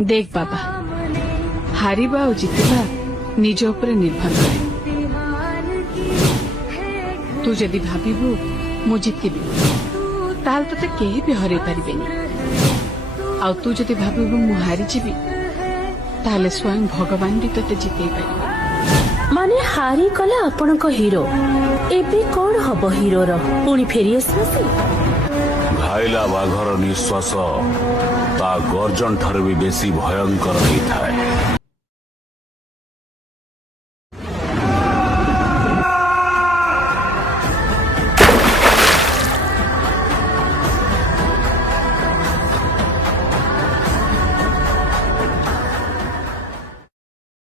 देख बाबा हारिबा और जितवा निज उपरे निर्भर करे तू जदि भाबिबु मु जितबी ताल तते केही भी हरै परिबेनी आ तू जदि भाबिबु मु हारि जीवी ताले स्वयं भगवान भी तते जितै परिबे माने हारी कला आपण को हीरो एबे कौन हबो हीरो रो पुणी फेरी आसी घाइला बाघर निश्वास ता गर्जन ठार भी बेसी भयंकर होता है।